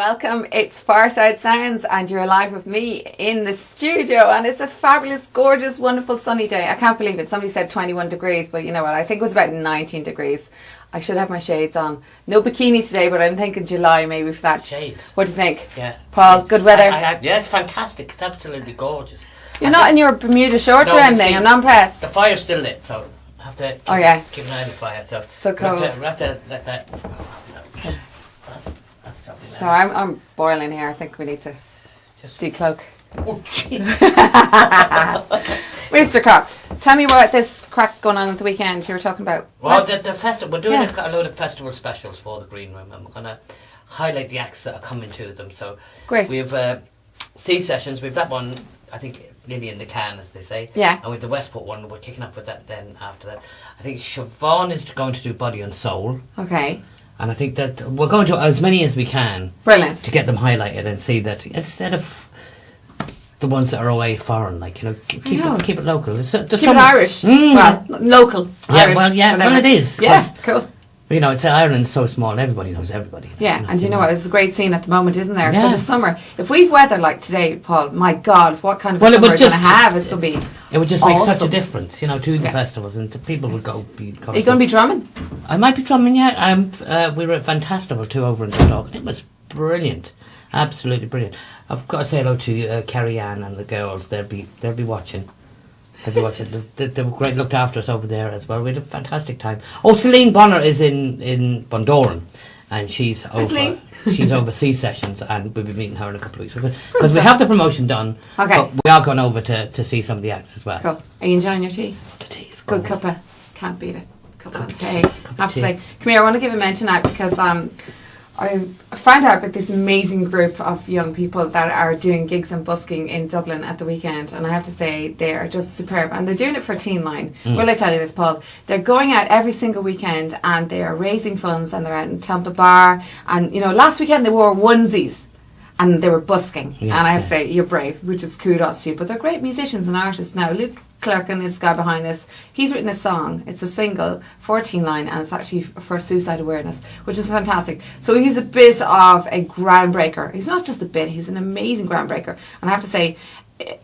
Welcome, it's Fireside Sounds and you're live with me in the studio and it's a fabulous, gorgeous, wonderful sunny day. I can't believe it. Somebody said 21 degrees, but you know what, I think it was about 19 degrees. I should have my shades on. No bikini today, but I'm thinking July maybe for that. Shades. What do you think? Yeah. Paul, good weather? Yeah, it's fantastic. It's absolutely gorgeous. You're not in your Bermuda shorts or anything? I'm not impressed. The fire's still lit, so I have to keep an eye on the fire. So cold. We have to let that... No, I'm boiling here. I think we need to decloak. Mr. Cox, tell me about this crack going on at the weekend you were talking about. Well, the festival, we're doing a load of festival specials for the Green Room and we're going to highlight the acts that are coming to them. So great. We have C sessions, we have that one, I think, nearly in the can, as they say. Yeah. And with the Westport one, we're kicking up with that then after that. I think Siobhan is going to do Body and Soul. Okay. And I think that we're going to as many as we can. Brilliant. To get them highlighted and see that instead of the ones that are away foreign, like, you know, keep it local. Keep it Irish. Well, local. Yeah, Irish, well, it is. Yeah, cool. You know, Ireland's so small, everybody knows everybody. Yeah, and you know what? It's a great scene at the moment, isn't there? Yeah. For the summer. If we've weather like today, Paul, my God, what kind of summer we're going to have? It's going to be It would just awesome. make such a difference, you know, to the festivals, and people would go. Are you going to be drumming? I might be drumming, yeah. We were at Fantastival too over in Dundalk, and it was brilliant. Absolutely brilliant. I've got to say hello to Kerry Ann and the girls. They'll be watching. They were great, looked after us over there as well. We had a fantastic time. Oh, Celine Bonner is in Bundoran, and she's over C sessions, and we'll be meeting her in a couple of weeks because we have the promotion done. Okay, but we are going over to see some of the acts as well. Cool. Are you enjoying your tea? The tea is good. gold. Can't beat it. Cup of tea. I have to say, come here. I want to give a mention out because I found out about this amazing group of young people that are doing gigs and busking in Dublin at the weekend, and I have to say they are just superb, and they're doing it for Teen Line. Will I tell you this, Paul? They're going out every single weekend and they are raising funds, and they're out in Tampa Bar, and you know, last weekend they wore onesies and they were busking, and I have to say you're brave, which is kudos to you. But they're great musicians and artists now. Luke Clerkin is the guy behind this. He's written a song. It's a single for Teen Line, and it's actually for suicide awareness, which is fantastic. So he's a bit of a groundbreaker. He's not just a bit, he's an amazing groundbreaker. And I have to say,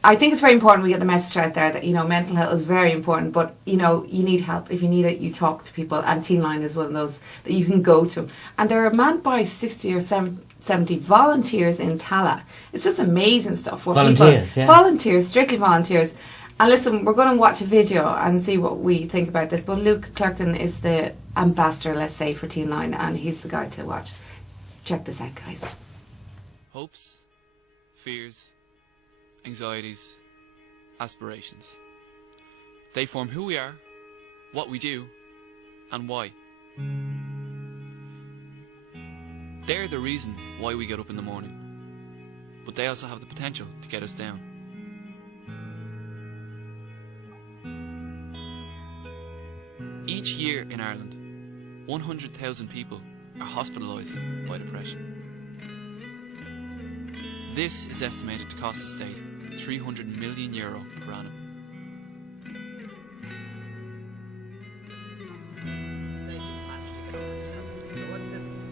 I think it's very important we get the message out there that, you know, mental health is very important, but, you know, you need help. If you need it, you talk to people, and Teen Line is one of those that you can go to. And they're manned by 60 or 70 volunteers in Tala. It's just amazing stuff. Volunteers, strictly volunteers. And listen, we're going to watch a video and see what we think about this. But Luke Clerkin is the ambassador, let's say, for Teen Line, and he's the guy to watch. Check this out, guys. Hopes, fears, anxieties, aspirations. They form who we are, what we do, and why. They're the reason why we get up in the morning. But they also have the potential to get us down. Each year in Ireland, 100,000 people are hospitalised by depression. This is estimated to cost the state €300 million per annum.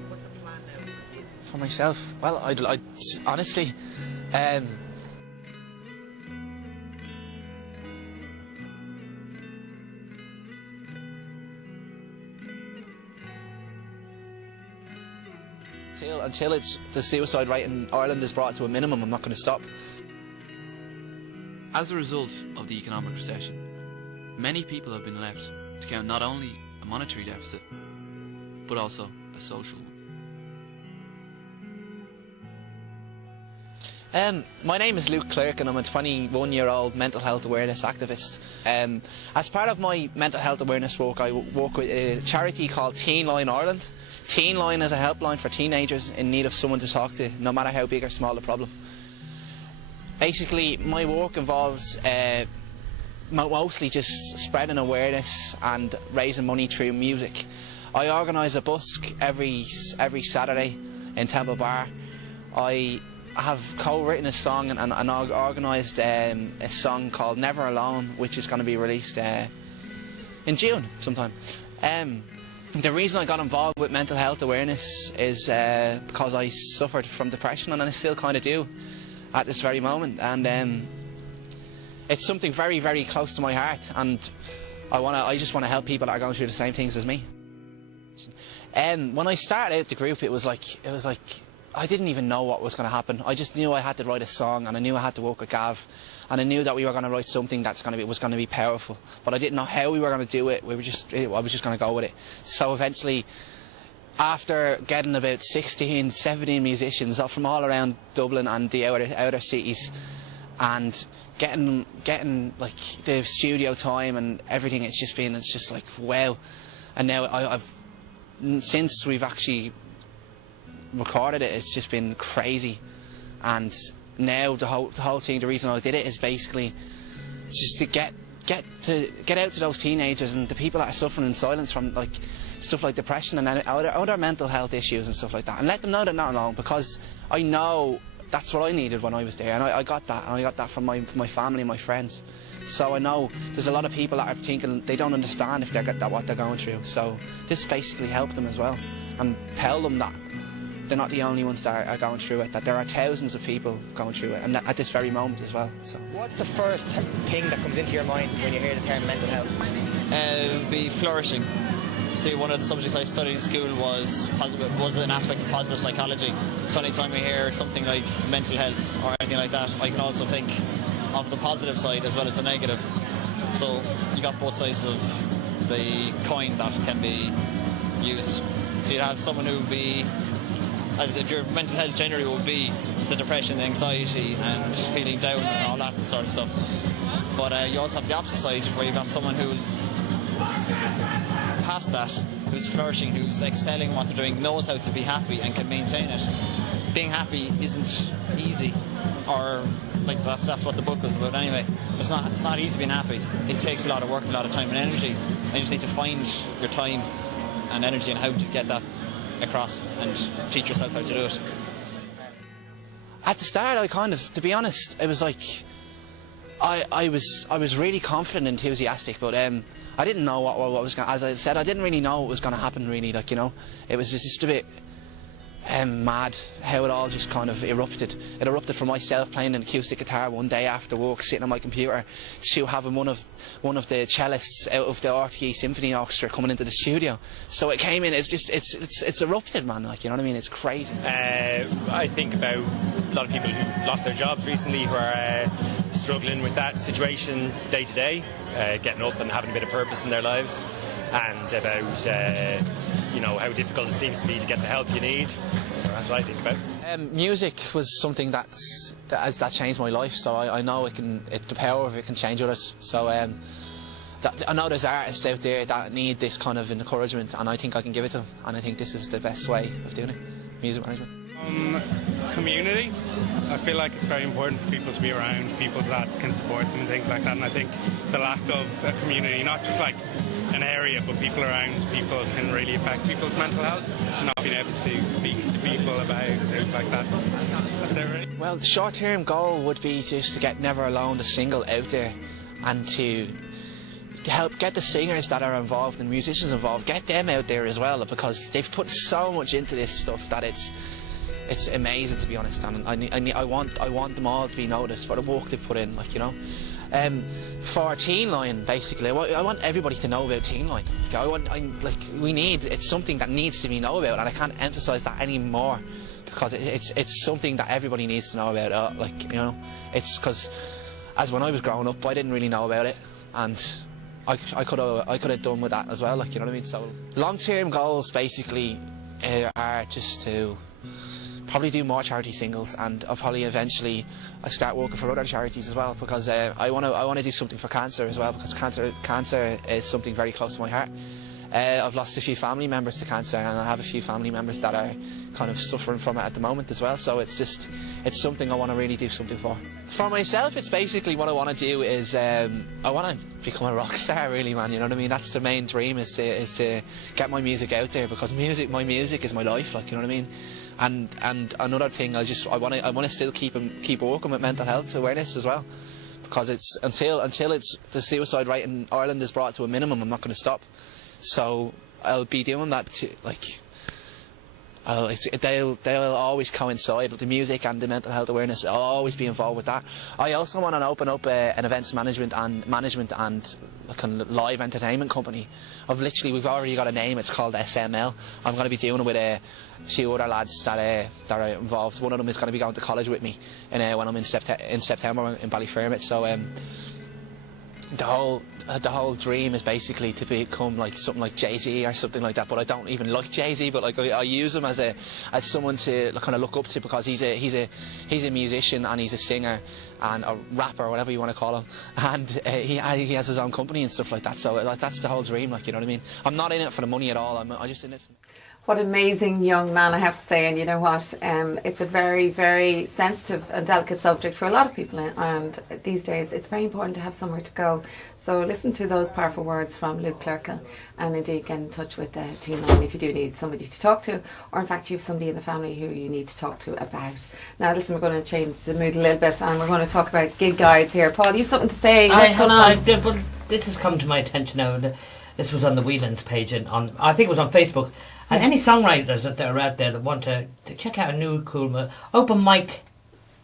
What's the plan now for myself? Well, I'd honestly, until the suicide rate in Ireland is brought to a minimum, I'm not going to stop. As a result of the economic recession, many people have been left to count not only a monetary deficit, but also a social one. My name is Luke Clerk and I'm a 21-year-old mental health awareness activist. As part of my mental health awareness work, I work with a charity called Teen Line Ireland. Teen Line is a helpline for teenagers in need of someone to talk to, no matter how big or small the problem. Basically, my work involves mostly just spreading awareness and raising money through music. I organise a busk every Saturday in Temple Bar. I have co-written a song and I organised a song called Never Alone, which is going to be released in June sometime. The reason I got involved with mental health awareness is because I suffered from depression, and I still kind of do at this very moment, and it's something very, very close to my heart, and I just want to help people that are going through the same things as me. When I started out the group, it was like I didn't even know what was going to happen. I just knew I had to write a song, and I knew I had to work with Gav, and I knew that we were going to write something was going to be powerful. But I didn't know how we were going to do it. I was just going to go with it. So eventually, after getting about 16, 17 musicians from all around Dublin and the outer cities, and getting like the studio time and everything, it's just like wow. And now since we've actually recorded it, it's just been crazy. And now the whole thing, the reason I did it is basically just to get out to those teenagers and the people that are suffering in silence from like stuff like depression and other mental health issues and stuff like that, and let them know they're not alone, because I know that's what I needed when I was there, and I got that, and I got that from my family and my friends. So I know there's a lot of people that are thinking they don't understand if what they're going through. So this basically helped them as well, and tell them that they're not the only ones that are going through it, that there are thousands of people going through it, and at this very moment as well. So, What's the first thing that comes into your mind when you hear the term mental health? Be flourishing. See, one of the subjects I studied in school was an aspect of positive psychology. So anytime I hear something like mental health or anything like that, I can also think of the positive side as well as the negative. So you got both sides of the coin that can be used. So you'd have someone who would be, as if your mental health generally would be the depression, the anxiety and feeling down and all that sort of stuff. But you also have the opposite side, where you've got someone who's past that, who's flourishing, who's excelling what they're doing, knows how to be happy and can maintain it. Being happy isn't easy, or like that's what the book was about anyway. It's not easy being happy. It takes a lot of work, a lot of time and energy. And you just need to find your time and energy and how to get that across and teach yourself how to do it. At the start, to be honest, it was like I was really confident and enthusiastic, but I didn't know what was going. As I said, I didn't really know what was going to happen. Really, like, you know, it was just a bit mad how it all just kind of erupted. It erupted from myself playing an acoustic guitar one day after work, sitting on my computer, to having one of the cellists out of the RTE Symphony Orchestra coming into the studio. So it came in. It's erupted, man. Like, you know what I mean? It's crazy. I think about a lot of people who lost their jobs recently, who are struggling with that situation day to day, getting up and having a bit of purpose in their lives, and about how difficult it seems to be to get the help you need. So that's what I think about. Music was something that changed my life. So I know the power of it can change others. So I know there's artists out there that need this kind of encouragement, and I think I can give it to them. And I think this is the best way of doing it. Music management. Community. I feel like it's very important for people to be around people that can support them and things like that, and I think the lack of a community, not just like an area, but people around people, can really affect people's mental health, and not being able to speak to people about things like that. That's it, really. Well, the short-term goal would be just to get Never Alone, the single, out there, and to help get the singers that are involved and musicians involved, get them out there as well, because they've put so much into this stuff that it's amazing, to be honest, and I want them all to be noticed for the work they've put in, like, you know. For Teen Line, basically, I want everybody to know about Teen Line. It's something that needs to be known about, and I can't emphasise that anymore, because it's something that everybody needs to know about. Like, you know, it's because as when I was growing up, I didn't really know about it, and I could have done with that as well, like, you know what I mean. So long-term goals basically are just to probably do more charity singles, and I'll probably eventually start working for other charities as well, because I want to do something for cancer as well, because cancer is something very close to my heart. I've lost a few family members to cancer, and I have a few family members that are kind of suffering from it at the moment as well, so it's something I want to really do something for. For myself, it's basically what I want to do is I want to become a rock star, really, man, you know what I mean. That's the main dream, is to get my music out there, because my music is my life, like, you know what I mean. And another thing, I want to still keep working with mental health awareness as well, because it's until the suicide rate in Ireland is brought to a minimum, I'm not going to stop. So I'll be doing that to like. They'll always coincide with the music and the mental health awareness. I'll always be involved with that. I also want to open up an events management and a kind of live entertainment company. We've already got a name. It's called SML. I'm going to be doing it with two other lads that are involved. One of them is going to be going to college with me, and when I'm in September in Ballyfermot. So the whole dream is basically to become like something like Jay-Z or something like that. But I don't even like Jay-Z. But like I use him as someone to kind of look up to, because he's a musician and he's a singer and a rapper, whatever you want to call him. And he has his own company and stuff like that. So that's the whole dream. Like, you know what I mean? I'm not in it for the money at all. I'm just in it. What an amazing young man, I have to say. And you know what? It's a very, very sensitive and delicate subject for a lot of people. And these days, it's very important to have somewhere to go. So listen to those powerful words from Luke Clerkill, and indeed get in touch with Team 9 if you do need somebody to talk to, or in fact you have somebody in the family who you need to talk to about. Now listen, we're going to change the mood a little bit, and we're going to talk about gig guides here. Paul, you have something to say? What's going on? Well, this has come to my attention now. This was on the Whelan's page, and I think it was on Facebook. And any songwriters that are out there that want to check out a new cool open mic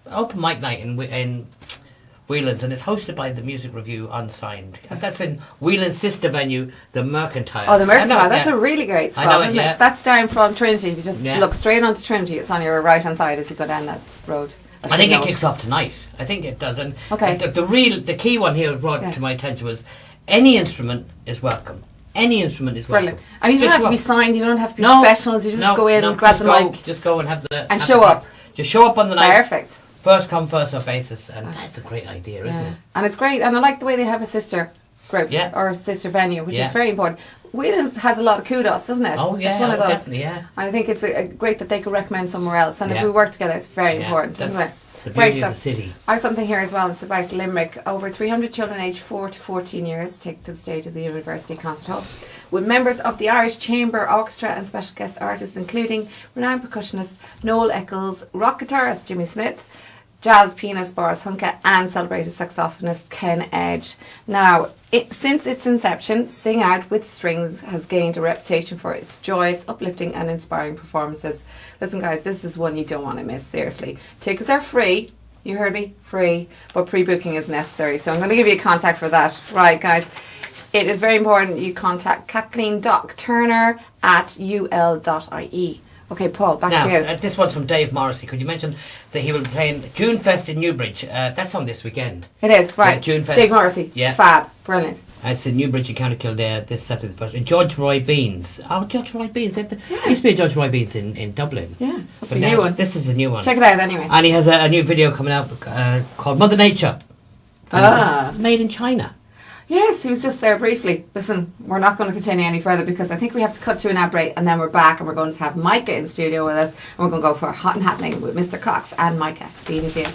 night in Whelan's, and it's hosted by the Music Review Unsigned. And that's in Whelan's sister venue, the Mercantile. Oh, the Mercantile. That's a really great spot, isn't it? it? That's down from Trinity. If you just look straight onto Trinity, it's on your right hand side as you go down that road. I think it kicks off tonight. I think it does. And the key one here brought to my attention was any instrument is welcome. Any instrument is welcome. Brilliant. And you don't have to be signed, you don't have to be professionals, you just go in and grab the mic. Just go and have and show up. Just show up on the night. Perfect. First come, first served basis. And that's a great idea, isn't it? And it's great. And I like the way they have a sister group or a sister venue, which is very important. Whelan's has a lot of kudos, doesn't it? Oh, yeah. It's one of those. Definitely, yeah. I think it's great that they could recommend somewhere else. And if we work together, it's very important, isn't it? The beauty of the city. I have something here as well. It's about Limerick. Over 300 children aged 4 to 14 years take to the stage of the University Concert Hall, with members of the Irish Chamber Orchestra and special guest artists, including renowned percussionist Noel Eccles, rock guitarist Jimmy Smith, jazz pianist Boris Hunke, and celebrated saxophonist Ken Edge. Now, since its inception, Sing Out with Strings has gained a reputation for its joyous, uplifting and inspiring performances. Listen guys, this is one you don't want to miss, seriously. Tickets are free, you heard me, free, but pre-booking is necessary. So I'm going to give you a contact for that. Right guys, it is very important you contact Kathleen Turner at ul.ie. Okay, Paul, back to you. This one's from Dave Morrissey. Could you mention that he will be playing June Fest in Newbridge? That's on this weekend. It is, right. Yeah, June Fest. Dave Morrissey. Yeah. Fab. Brilliant. It's in Newbridge in County Kildare this Saturday the 1st. And Judge Roy Beans. Oh, Judge Roy Beans. There used to be a Judge Roy Beans in Dublin. Yeah, must be a new one. This is a new one. Check it out anyway. And he has a new video coming out called Mother Nature. Made in China. Yes, he was just there briefly. Listen, we're not going to continue any further because I think we have to cut to an ad break, and then we're back and we're going to have Micah in studio with us, and we're going to go for a hot and happening with Mr. Cox and Micah. See you in a few.